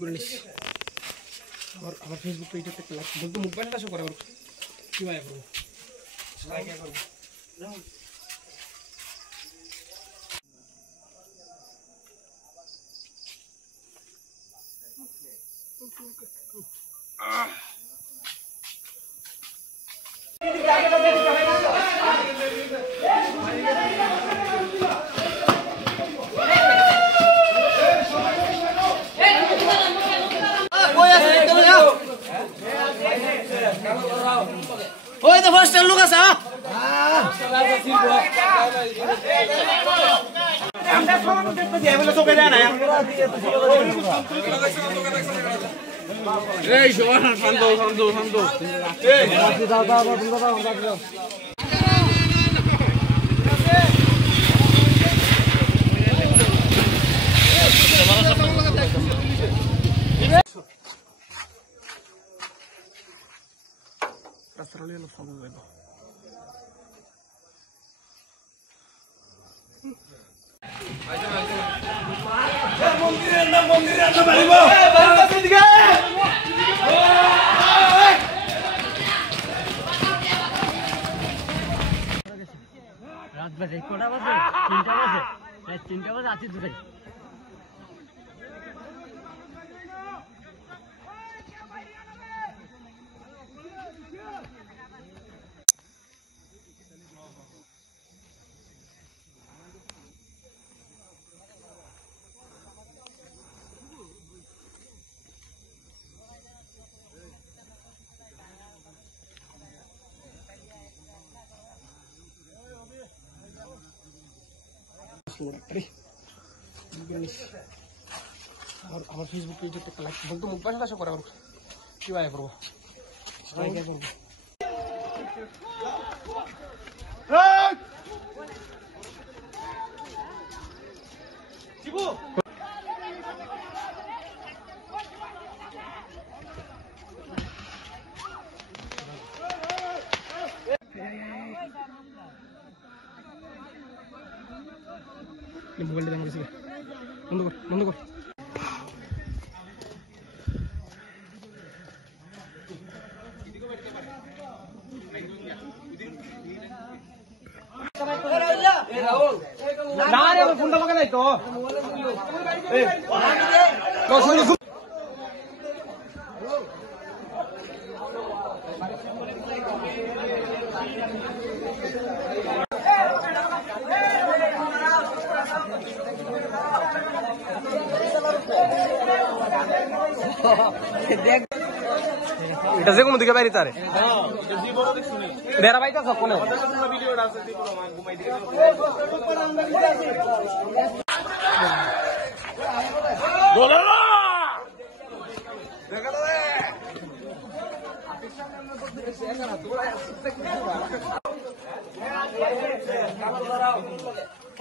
করে নিস আমার ফেসবুক পেজটাতে একটা লাইক বলতো মোবাইলটা শো করে আবার কি ভাই করবো লাইক করবো Oi, the first look us up. Hey, Johan, Fando. Australia lo fago vedo. Mondirenna maribo. রাত বাজে কটা বাজে 3টা বাজে 3টা বাজে আছি দুটাই আমার ফেসবুক পেজটাতে একটা লাইক বলতো মোবাইলটা শো করে আবার কি ভাই করবো লাইক করবো মোবাইলটা আমার কাছে বন্ধ কর না রে ফোনটা আমাকে নাই তো এটা যে কোনো দিকে বাইরে তারে বেড়া বাইতে সব কোনে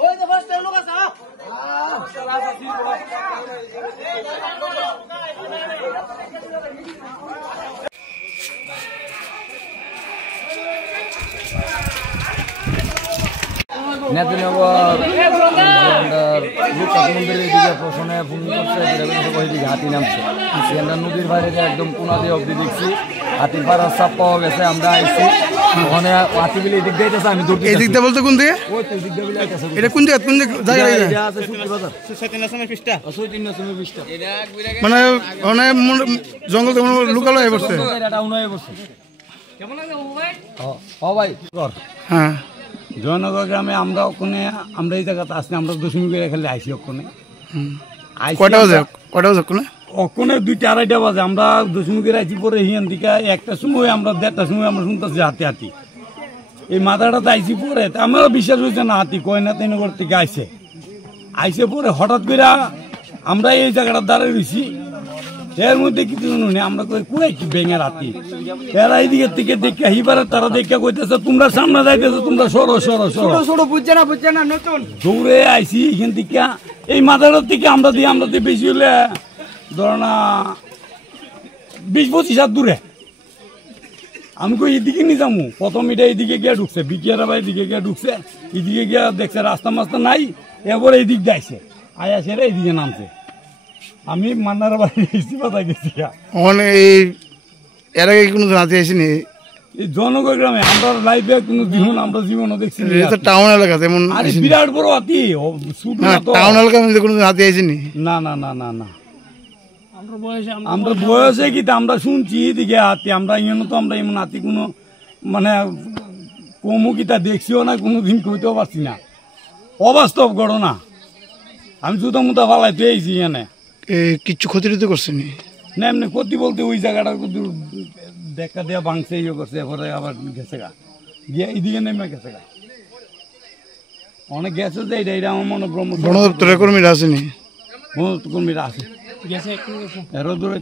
Oi, the first look us up. নেতনগর মন্দিরের দিকে প্রশ্নে ফোন করছে হাতি নামছে সেখানটা নদীর বাইরে একদম কোনা দিয়ে অব্দি দেখছি হাতির পাড়ার চাপ পাওয়া গেছে আমরা আইছি ওখানে হাতি বিলে এদিক দিয়ে আমি এই দিক দিয়ে বলতে কোন দিকে ওই তো দিক দিয়ে এটা কোন জায়গায় এটা আছে সুতি বাজার 17 পৃষ্ঠা 17 পৃষ্ঠা মানে অনেক জঙ্গল তো লুকালো হয়ে পড়ছে এটা উনায় পড়ছে কেমন লাগে ভাই ও ভাই হ্যাঁ জয়নগর গ্রামে আমরা ওখানে আমরা এই জায়গাতে আসছি আমরা দশমী করে খেলে আইসি ওখানে কয়টা বাজে ওখানে ওখানে 2টা 2:30 বাজে আমরা দশমী করে আইছি পরে হিয়ান দিকে 1টার সময় আমরা 1:30টার সময় আমরা শুনতেছি হাতি এই মাথাটাতে আইসি পরে আমারও বিশ্বাস হয়েছে না হাতি কয়না তৈনগর থেকে আইসে পরে হঠাৎ করে আমরা এই জায়গাটার দ্বারা রয়েছি এর মধ্যে কিছু শুনুনি আমরা কুড়াই কি ব্যাঙের হাতি এরা এইদিকে থেকে দেখে হিবারে তারা দেখে কইতেছে তোমরা সামনে যাইতেছো তোমরা সরো বুঝছে না নতুন দৌড়ে আইসি এখান থেকে এই মাথাটার থেকে আমরা দিয়ে বেশি হলে ধরো না 20-25 হাত দূরে আমি কই এদিকে নিয়ে যাবো প্রথম এটা এইদিকে গিয়ে ঢুকছে বিকিয়ারা ভাই এদিকে গিয়ে ঢুকছে এদিকে গিয়ে দেখছে রাস্তা মাস্তা নাই এরপরে এইদিক যাইছে আয়া সেরা এইদিকে নামছে আমি মান্নার বাড়ি ইস্তিফাতা গেছি ওখানে এই এর আগে কোনো হাতি আসেনি এই জনগণ গ্রামে আমরা লাইফে কোনো জীবন আমরা জীবনও দেখছি না। এটা তো টাউন এলাকা তেমন আরে বিরাট বড় হাতি শুধু না টাউন এলাকা মধ্যে কোনো হাতি আসেনি না না না না না আমরা বয়সে কি আমরা শুনছি এদিকে হাতি আমরা এমন তো আমরা এমন হাতি কোনো মানে কমু কি তা দেখছিও না কোনোদিন কইতেও পারছি না অবাস্তব ঘটনা আমি জুতো মুতা ফালাইতে এইছি এনে কিচ্ছু ক্ষতি টতি করছেনি না এমনি ক্ষতি বলতে ওই জায়গাটা দেখা দেওয়া ভাঙছে ইয়ে করছে এরপরে আবার গেছে গা গিয়ে এইদিকে নেমে গেছে গা অনেক গেছে যে এটা আমার মনে ব্রহ্ম বন দপ্তরের কর্মীরা আসেনি বন কর্মীরা আছে এরও দূরে